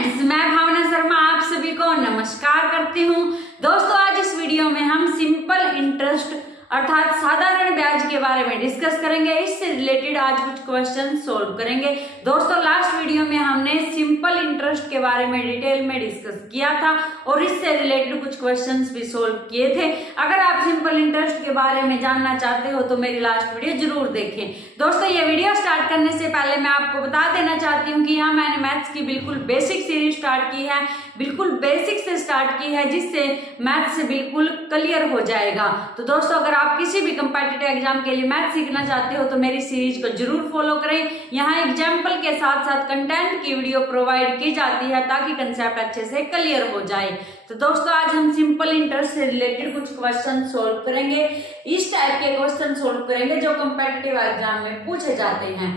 Friends, मैं भावना शर्मा आप सभी को नमस्कार करती हूँ। दोस्तों, आज इस वीडियो में हम सिंपल इंटरेस्ट अर्थात साधारण ब्याज के बारे में डिस्कस करेंगे। इससे रिलेटेड आज कुछ क्वेश्चन सोल्व करेंगे। दोस्तों, लास्ट वीडियो में हमने सिंपल इंटरेस्ट के बारे में डिटेल में डिस्कस किया था और इससे रिलेटेड कुछ क्वेश्चंस भी सोल्व किए थे। अगर आप सिंपल इंटरेस्ट के बारे में जानना चाहते हो तो मेरी लास्ट वीडियो जरूर देखें। दोस्तों, ये वीडियो स्टार्ट करने से पहले मैं आपको बता देना चाहती हूँ कि यहाँ मैंने मैथ्स की बिल्कुल बेसिक सीरीज स्टार्ट की है, बिल्कुल बेसिक से स्टार्ट की है, जिससे मैथ्स से बिल्कुल क्लियर हो जाएगा। तो दोस्तों, अगर आप किसी भी कंपेटिटिव एग्जाम के लिए मैथ सीखना चाहते हो तो मेरी सीरीज को जरूर फॉलो करें। यहाँ एग्जाम्पल के साथ साथ कंटेंट की वीडियो प्रोवाइड की जाती है ताकि कंसेप्ट अच्छे से क्लियर हो जाए। तो दोस्तों, आज हम सिंपल इंटरेस्ट से रिलेटेड कुछ क्वेश्चन सोल्व करेंगे। इस टाइप के क्वेश्चन सोल्व करेंगे जो कंपेटिटिव एग्जाम में पूछे जाते हैं।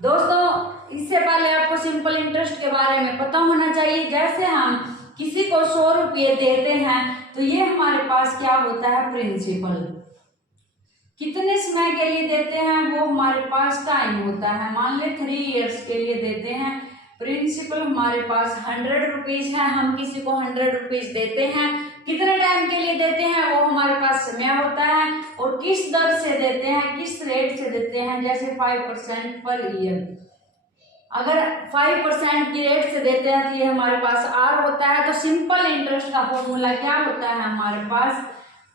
दोस्तों, इससे पहले आपको सिंपल इंटरेस्ट के बारे में पता होना चाहिए। जैसे हम किसी को 100 रुपये देते हैं तो ये हमारे पास क्या होता है, प्रिंसिपल। कितने समय के लिए देते हैं वो हमारे पास टाइम होता है। मान ले 3 इयर्स के लिए देते हैं। प्रिंसिपल हमारे पास 100 रुपीज है, हम किसी को 100 रुपीज देते हैं। कितने टाइम के लिए देते हैं वो हमारे पास समय होता है और किस दर से देते हैं, किस रेट से देते हैं, जैसे 5% पर ईयर। अगर 5% की रेट से देते हैं तो ये हमारे पास आर होता है। तो सिंपल इंटरेस्ट का फॉर्मूला क्या होता है हमारे पास,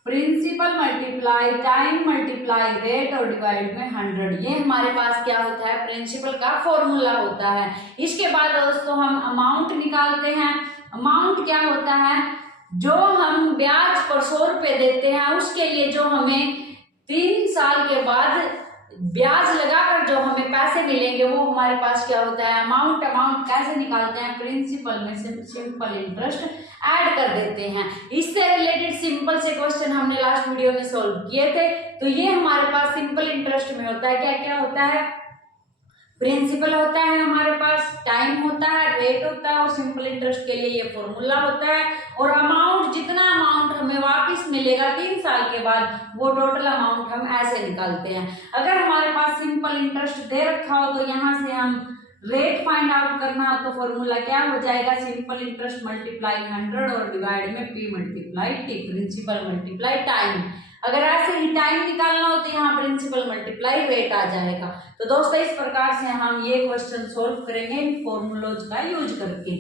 principal multiply time multiply rate और डिवाइड में 100। ये हमारे पास क्या होता है, प्रिंसिपल का फॉर्मूला होता है। इसके बाद दोस्तों हम अमाउंट निकालते हैं। अमाउंट क्या होता है, जो हम ब्याज पर 100 रुपये देते हैं उसके लिए जो हमें 3 साल के बाद ब्याज लगाकर जो हमें पैसे मिलेंगे वो हमारे पास क्या होता है, अमाउंट। अमाउंट कैसे निकालते हैं, प्रिंसिपल में सिंपल इंटरेस्ट ऐड कर देते हैं। इससे रिलेटेड सिंपल से क्वेश्चन हमने लास्ट वीडियो में सॉल्व किए थे। तो ये हमारे पास सिंपल इंटरेस्ट में होता है, क्या क्या होता है, प्रिंसिपल होता है हमारे पास, टाइम होता है, रेट होता है और सिंपल इंटरेस्ट के लिए ये फॉर्मूला होता है। और अमाउंट, जितना अमाउंट हमें वापस मिलेगा 3 साल के बाद वो टोटल अमाउंट हम ऐसे निकालते हैं। अगर हमारे पास सिंपल इंटरेस्ट दे रखा हो तो यहाँ से हम रेट फाइंड आउट करना हो तो फॉर्मूला क्या हो जाएगा, सिंपल इंटरेस्ट मल्टीप्लाई 100 और डिवाइड में P multiply T, principal multiply time. अगर ऐसे ही टाइम निकालना हो तो यहाँ प्रिंसिपल मल्टीप्लाई रेट आ जाएगा। तो दोस्तों, इस प्रकार से हम ये क्वेश्चन सोल्व करेंगे इन फॉर्मूलोज का यूज करके।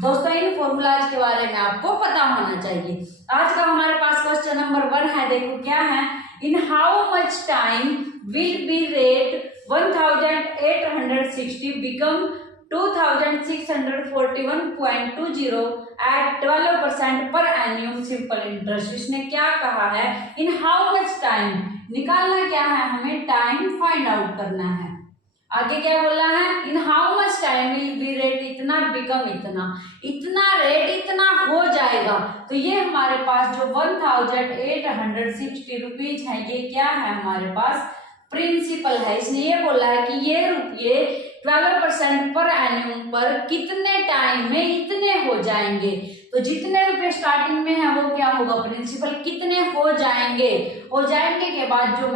दोस्तों, इन फॉर्मूलाज के बारे में आपको पता होना चाहिए। आज का हमारे पास क्वेश्चन नंबर 1 है। देखो क्या है, in how much time will be rate 1860 become 2641.20 at 12% per एन्यूम simple interest. इसने क्या कहा है, इन हाउ मच टाइम, निकालना क्या है हमें, टाइम फाइंड आउट करना है। आगे क्या बोला है, in how much time will be rate इतना बिकम इतना, इतना रेट इतना हो जाएगा। तो ये हमारे पास जो 1860 रुपीज है ये क्या है हमारे पास, प्रिंसिपल है। इसने ये बोला है कि ये रुपये 12% पर एन्यूम पर कितने टाइम में इतने हो जाएंगे। तो जितने रुपए स्टार्टिंग में है वो क्या होगा, प्रिंसिपल, कितने हो जाएंगे। हो जाएंगे के बाद जो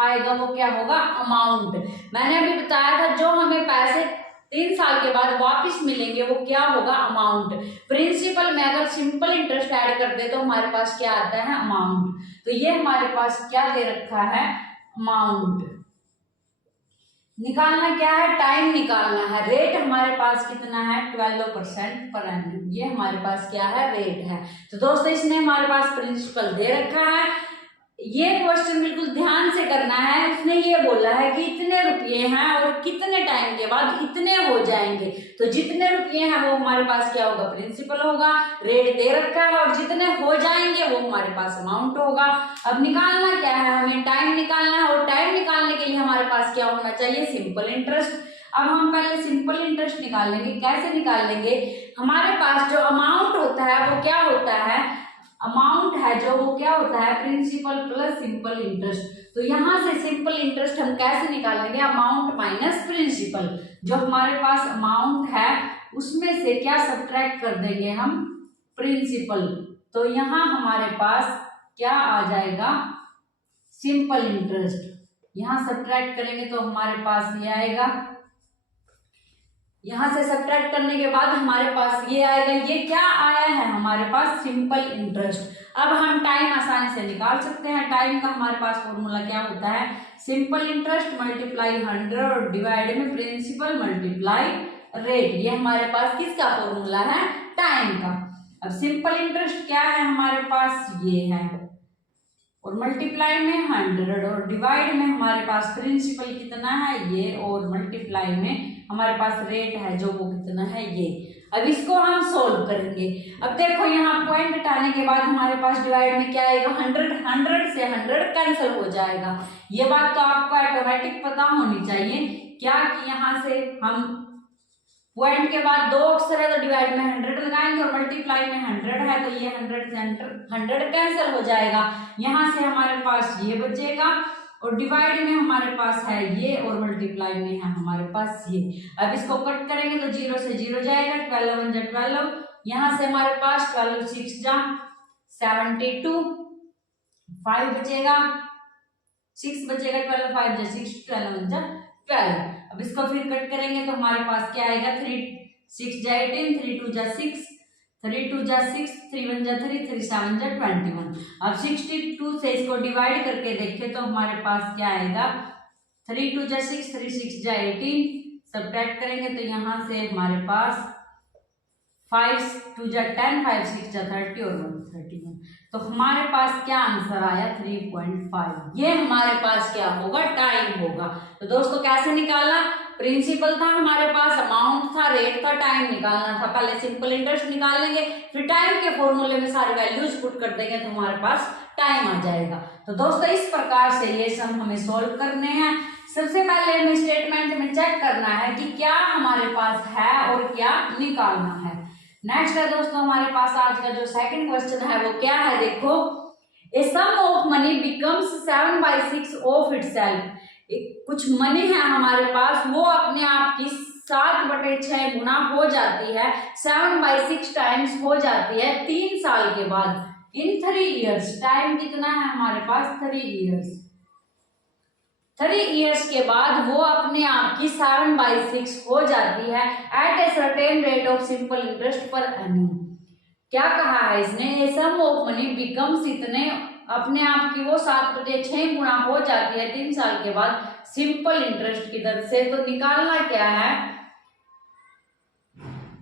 आएगा वो क्या होगा, अमाउंट। मैंने अभी बताया था जो हमें पैसे 3 साल के बाद वापस मिलेंगे वो क्या होगा, अमाउंट। प्रिंसिपल में अगर सिंपल इंटरेस्ट ऐड कर दे तो हमारे पास क्या आता है, अमाउंट। तो ये हमारे पास क्या दे रखा है, अमाउंट। निकालना क्या है, टाइम निकालना है। रेट हमारे पास कितना है, 12% पर एनम। ये हमारे पास क्या है, रेट है। तो दोस्तों, इसने हमारे पास प्रिंसिपल दे रखा है। ये क्वेश्चन बिल्कुल ध्यान से करना है। उसने ये बोला है कि इतने रुपये हैं और कितने टाइम के बाद इतने हो जाएंगे। तो जितने रुपये हैं वो हमारे पास क्या होगा, प्रिंसिपल होगा। रेट दे रखा है और जितने हो जाएंगे वो हमारे पास अमाउंट होगा। अब निकालना क्या है, हमें टाइम निकालना है और टाइम निकालने के लिए हमारे पास क्या होना चाहिए, सिंपल इंटरेस्ट। अब हम पहले सिंपल इंटरेस्ट निकालेंगे। कैसे निकालेंगे, हमारे पास जो अमाउंट होता है वो क्या होता है, अमाउंट है जो वो क्या होता है, प्रिंसिपल प्लस सिंपल इंटरेस्ट। तो यहाँ से सिंपल इंटरेस्ट हम कैसे निकालेंगे, अमाउंट माइनस प्रिंसिपल। जो हमारे पास अमाउंट है उसमें से क्या सब्ट्रैक्ट कर देंगे हम, प्रिंसिपल। तो यहाँ हमारे पास क्या आ जाएगा, सिंपल इंटरेस्ट। यहाँ सब्ट्रैक्ट करेंगे तो हमारे पास ये आएगा यहाँ से सब्ट्रैक्ट करने के बाद हमारे पास ये आएगा। ये क्या आया है हमारे पास? Simple interest. अब हम टाइम आसानी से निकाल सकते हैं। टाइम का हमारे पास फॉर्मूला क्या होता है? सिंपल इंटरेस्ट मल्टीप्लाई 100 और डिवाइड में प्रिंसिपल मल्टीप्लाई रेट। ये हमारे पास किसका फॉर्मूला है? टाइम का। अब सिंपल इंटरेस्ट क्या है हमारे पास? ये है, और मल्टीप्लाई में 100 और डिवाइड में हमारे पास प्रिंसिपल कितना है? ये, और मल्टीप्लाई में हमारे पास रेट है जो वो कितना है? ये। अब इसको हम सोल्व करेंगे। अब देखो यहाँ पॉइंट हटाने के बाद हमारे पास डिवाइड में क्या आएगा? 100 से 100 कैंसिल हो जाएगा। ये बात तो आपको ऑटोमेटिक पता होनी चाहिए क्या कि यहाँ से हम पॉइंट के बाद 2 अक्षर है तो डिवाइड में 100 लगाएंगे और मल्टीप्लाई में 100 है तो ये 100 से 100 कैंसिल हो जाएगा। यहाँ से हमारे पास ये बचेगा और डिवाइड में हमारे पास है ये और मल्टीप्लाई में है हमारे पास ये। अब इसको कट करेंगे तो 0 से 0 जाएगा, 12 1 जा 12। यहाँ से हमारे पास 12 6 जा 72, 5 बचेगा, 6 बचेगा, 12 5 जा 6, 12 1 जा 12। अब इसको फिर कट करेंगे तो हमारे पास क्या आएगा? 3 6 जा 18, 3 2 जा 6, 3 2 जा 6, 3 1 जा 3, 3 7 जा 21। अब 62 से इसको डिवाइड करके देखें तो हमारे पास क्या आएगा? 3 2 जा 6, 3 6 जा 18, सब्ट्रैक्ट करेंगे तो यहाँ से हमारे पास 5 2 जा 10, 5 6 जा 30 और 1 31। तो हमारे पास क्या आंसर आया? 3.5। ये हमारे पास क्या होगा? टाइम होगा। तो दोस्तों कैसे निकालना? प्रिंसिपल था हमारे पास, अमाउंट था, रेट था, टाइम निकालना था। पहले सिंपल इंटरेस्ट निकाल लेंगे, फिर टाइम के फॉर्मूले में सारी वैल्यूज पुट कर देंगे तो हमारे पास टाइम आ जाएगा। तो दोस्तों इस प्रकार से ये सम हमें सोल्व करने हैं। सबसे पहले हमें स्टेटमेंट में चेक करना है कि क्या हमारे पास है और क्या निकालना है। नेक्स्ट है दोस्तों हमारे पास आज का जो सेकंड क्वेश्चन है वो क्या है? देखो, a sum of money becomes 7/6 of itself. कुछ मनी है हमारे पास, वो अपने आप की 7/6 गुना हो जाती है, 7/6 टाइम्स हो जाती है 3 साल के बाद। इन 3 ईयर्स, टाइम कितना है हमारे पास? 3 ईयर्स। 3 ईयर्स के बाद वो अपने आप की 7/6 हो जाती है at a certain rate of simple interest per annum. क्या कहा है इसने? A sum of money becomes, इतने अपने आप की वो 7/6 गुना हो जाती है 3 साल के बाद सिंपल इंटरेस्ट की दर से। तो निकालना क्या है?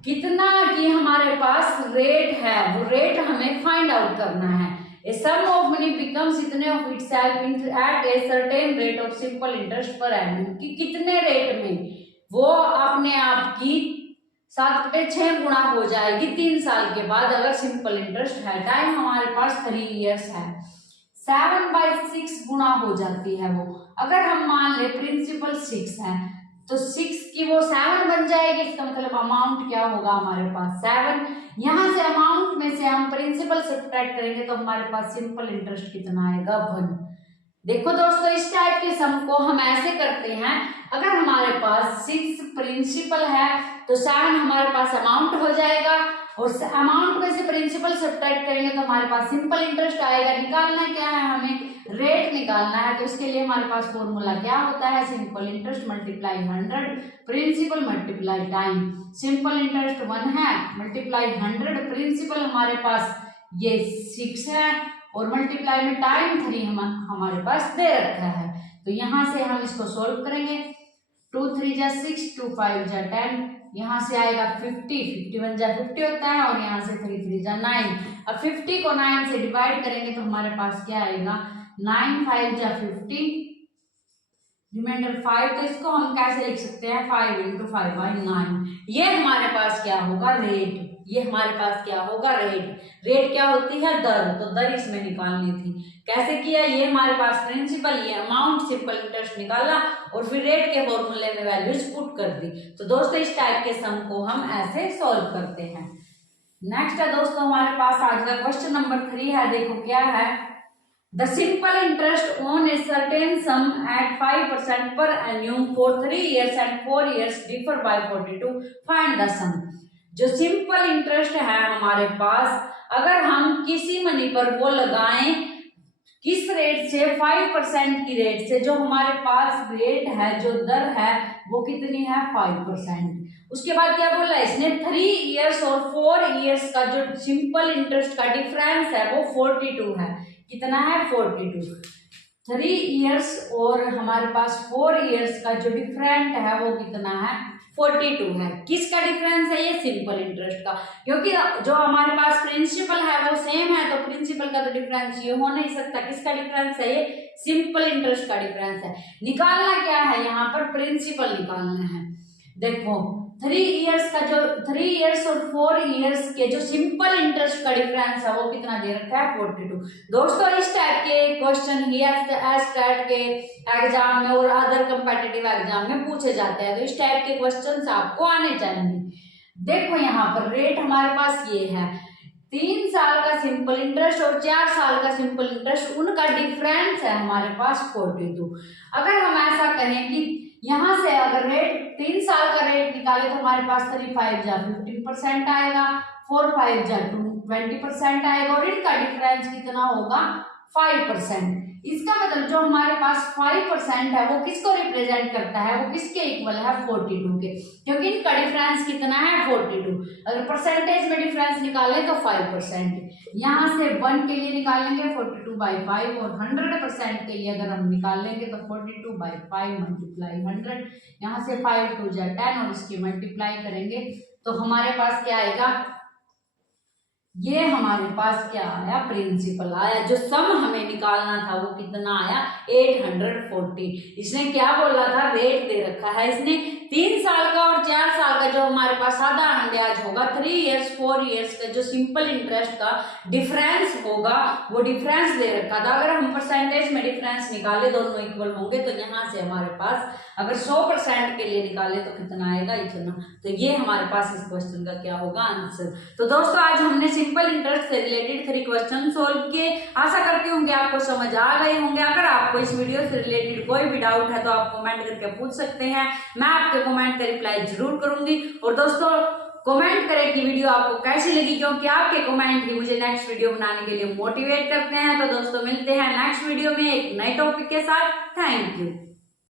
कितना की हमारे पास रेट है, वो रेट हमें फाइंड आउट करना है। A sum of money becomes इतने of itself at a certain rate of simple interest per annum। कि कितने रेट में वो अपने आप की 7/6 गुना हो जाएगी 3 साल के बाद अगर सिंपल इंटरेस्ट है। टाइम हमारे पास 3 ईयर्स है, 7/6 गुना हो जाती है वो। अगर हम मान ले प्रिंसिपल 6 है तो 6 की वो 7 बन जाएगी। इसका मतलब अमाउंट क्या होगा हमारे पास? 7। यहाँ से अमाउंट में से हम प्रिंसिपल सब्ट्रैक्ट करेंगे तो हमारे पास सिंपल इंटरेस्ट कितना आएगा? 1। देखो दोस्तों इस टाइप के सम को हम ऐसे करते हैं, अगर हमारे पास 6 प्रिंसिपल है तो 7 हमारे पास अमाउंट हो जाएगा और अमाउंट में से प्रिंसिपल सब्ट्रैक्ट करेंगे तो हमारे पास सिंपल इंटरेस्ट आएगा। निकालना क्या है हमें? रेट निकालना है। तो इसके लिए हमारे पास फॉर्मूला क्या होता है? Simple interest multiply 100 principal multiply time. Simple interest 1 है, मल्टीप्लाई 100, प्रिंसिपल हमारे पास ये 6 है और मल्टीप्लाई में टाइम 3 हमारे पास दे रखा है। तो यहाँ से हम इसको सोल्व करेंगे। 2 3 जा 6, 2 5 जा 10, यहाँ से आएगा 50, 51 जा 50 होता है और यहाँ से 3 3 जा 9। अब 50 को 9 से डिवाइड करेंगे तो हमारे पास क्या आएगा? 9 5 जा 50, रिमाइंडर 5। तो इसको हम कैसे लिख सकते हैं? 5 × 5/9। ये हमारे पास क्या होगा? रेट। ये हमारे पास क्या होगा? रेट। रेट क्या होती है? दर। तो दर इसमें निकालनी थी। कैसे किया? ये हमारे पास प्रिंसिपल, ये अमाउंट, सिंपल इंटरेस्ट निकाला और फिर रेट के फॉर्मूले में वैल्यूज पुट कर दी। तो दोस्तों इस टाइप के सम को हम ऐसे सॉल्व करते हैं। नेक्स्ट है दोस्तों हमारे पास आज का क्वेश्चन नंबर 3 है। देखो क्या है? The simple interest on a certain sum at 5% per annum for 3 years and 4 years differ by 42. Find the sum। जो सिंपल इंटरेस्ट है हमारे पास, अगर हम किसी मनी पर वो लगाएं किस रेट से? 5% की रेट से। जो हमारे पास रेट है, जो दर है वो कितनी है? 5%। उसके बाद क्या बोला है इसने, 3 इयर्स और 4 इयर्स का जो सिंपल इंटरेस्ट का डिफरेंस है वो 42 है। कितना है? 42। 3 इयर्स और हमारे पास 4 इयर्स का जो डिफरेंट है वो कितना है? 42 है। किसका डिफरेंस है ये? सिंपल इंटरेस्ट का, क्योंकि जो हमारे पास प्रिंसिपल है वो सेम है, तो प्रिंसिपल का तो डिफरेंस ये हो नहीं सकता। किसका डिफरेंस है ये? सिंपल इंटरेस्ट का डिफरेंस है। निकालना क्या है यहाँ पर? प्रिंसिपल निकालना है। देखो 3 इयर्स का जो 3 इयर्स और 4 इयर्स के जो सिंपल इंटरेस्ट का डिफरेंस है वो कितना दे रखा है? 42। दोस्तों इस टाइप के क्वेश्चन ही एसटेट के एग्जाम में और अदर कम्पिटिटिव एग्जाम में पूछे जाते हैं, तो इस टाइप के क्वेश्चन आपको आने चाहिए। देखो यहाँ पर रेट हमारे पास ये है, 3 साल का सिंपल इंटरेस्ट और 4 साल का सिंपल इंटरेस्ट, उनका डिफरेंस है हमारे पास 42। अगर हम ऐसा कहें कि यहाँ से अगर रेट 3 साल का रेट निकाले तो हमारे पास 3 जा 15% आएगा, 4 जा 20% आएगा, और इनका डिफरेंस कितना होगा? 5%। इसका मतलब जो हमारे पास 5% है वो किसको रिप्रेजेंट करता है? वो किसके इक्वल है? 42 के, क्योंकि इनका डिफरेंस कितना है? 42। अगर परसेंटेज में डिफरेंस निकालें तो 5%। यहाँ से 1 के लिए निकालेंगे 42/5, और 100% के लिए अगर हम निकालेंगे तो 42/5 मल्टीप्लाई 100, यहाँ से 5 2 जा 10 और इसकी मल्टीप्लाई करेंगे तो हमारे पास क्या आएगा? ये हमारे पास क्या आया? प्रिंसिपल आया। जो सम हमें निकालना था वो कितना आया? 840। इसने क्या बोला था? रेट दे रखा है इसने 3 साल का और 4 साल का जो हमारे पास साधारण ब्याज होगा, 3 इयर्स 4 इयर्स का जो सिंपल इंटरेस्ट का डिफरेंस होगा वो डिफरेंस दे रखा था। अगर हम परसेंटेज में डिफरेंस निकाले दोनों इक्वल होंगे तो यहाँ से हमारे पास अगर 100% के लिए निकाले तो कितना आएगा? इतना। तो ये हमारे पास इस क्वेश्चन का क्या होगा? आंसर। तो दोस्तों आज हमने सिंपल इंटरेस्ट से रिलेटेड 3 क्वेश्चन सोल्व किए। आशा करती हूँ कि आपको समझ आ गए होंगे। अगर आपको इस वीडियो से रिलेटेड कोई भी डाउट है तो आप कमेंट करके पूछ सकते हैं, मैं आपके कमेंट का रिप्लाई जरूर करूंगी। और दोस्तों कमेंट करें कि वीडियो आपको कैसी लगी, क्योंकि आपके कमेंट ही मुझे नेक्स्ट वीडियो बनाने के लिए मोटिवेट करते हैं। तो दोस्तों मिलते हैं नेक्स्ट वीडियो में एक नए टॉपिक के साथ। Thank you.